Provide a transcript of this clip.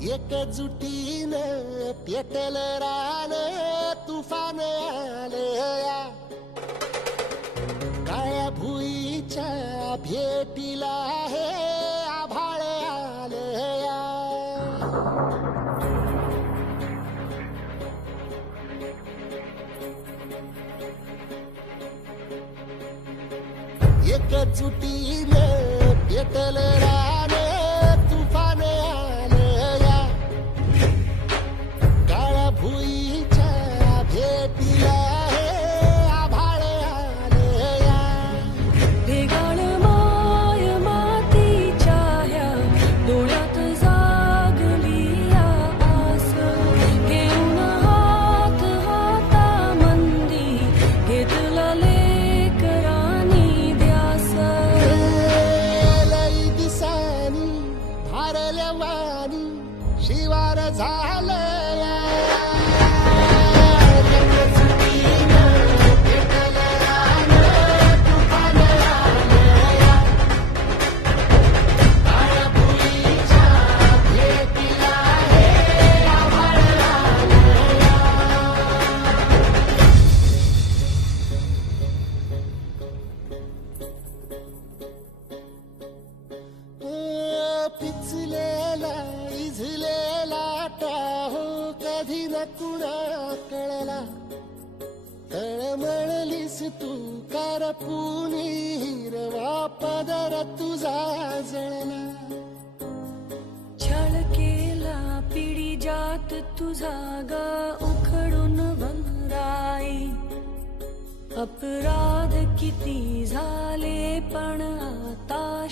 एकजुटीने पेटल रान तुफान आलया काळ्या भुईच्या भेटीला हे आभाळ आलया एकजुटीने पेटल रान तुफान आलया काळ्या भुईच्या भेटीला हे आभाळ आलया भेगाळ माय मातीच्या ह्या डोळ्यात जागली या आस घेऊन हात हातामंदी घेतला लेकरांनी ध्यास लई दिसानी भारल्या वाणी शिवार झालया पिचलेला इझलेला टाहो कधी न कुणा कळला तळमळलीस तू करपुनी हिरवा पदर तुझा जळला छळ केला पिढी जात तुझा ग उखडून वनराई अपराध किती झाले पण आता